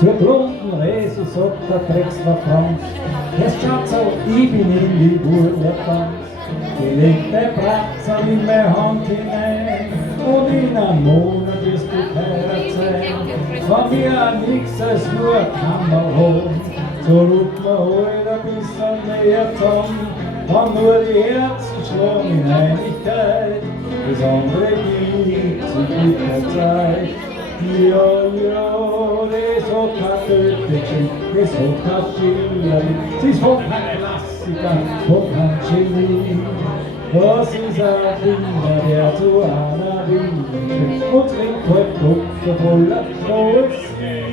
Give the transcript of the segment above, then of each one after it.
Zur blonden Rese sagt der Drecksverfranz, es schaut so, ich bin in die Wurlertanz. Gelegte Bratzen in meine Hand hinein und in einem Monat wirst du teurer sein. Von mir nix als nur Kammerhof, so ruft man heute ein bisschen näher zusammen. Wenn nur die Herzen schlagen in Einigkeit, das andere gibt's in guter Zeit. Ja, das hat kein Goethe, das hat kein Schillerlied, das ist von kein Klassiker, von kein Genie. Das ist ein Wiener, der zu einer Wiener und trinkt halt Kopf voller Poesie.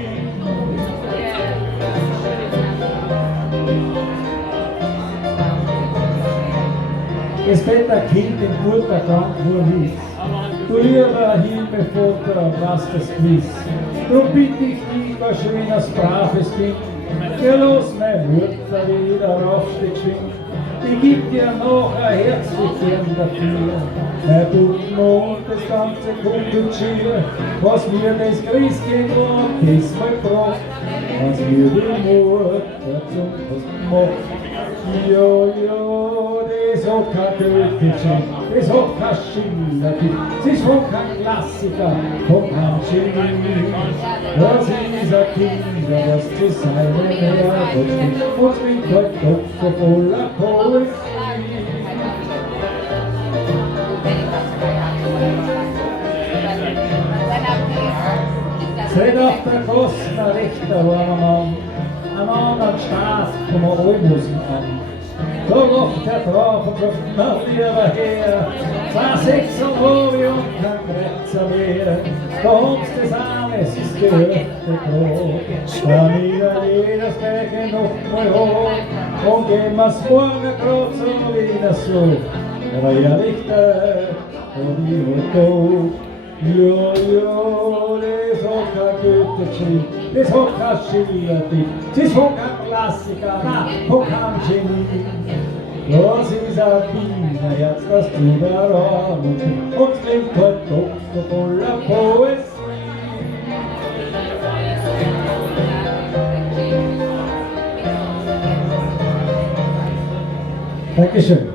Es wird ein Kind in guter Gang, wo hieß. Du lieber Himmelvater, was das Quiz. Drum bitte ich dich, was schönes, braves Kind, geh los, mein Mutter, wieder aufsteht geschwind. Ich geb dir noch ein herzlich gern dafür, mein Buben und das ganze Kumpelschier, was mir das Christkind und das mal braucht, was mir die Mutter zum Kosten macht. Ja, das hat kein Goethe, das hat kein Schillerlied, das ist von kein Klassiker, von kein Genie. Das ist ein Kind, das zu seinem Herrgott steht und trinkt halt Kopf voller Poesie. Seid auf der Kosten ein rechter armer Mann, am anderen Straß vom Almosen an. Da lacht er drauf und sagt, na lieber Herr, 2 Sechser habe ich und kein Kretzer mehr. Da hab's das alles, ist gehört Brot. Damit jedes Gleiche noch mal hoch und gehen wir's morgen grad so wieder so. Aber ehrlich, und ich war tot. Ja, das hat kein Goethe geschrieben, das hat kein Schillerlied, das ist von kein Klassiker, nein, von kein Genie. Das ist ein Wiener Herz, das du da ran und klingt halt doch voller Poesie. Dankeschön.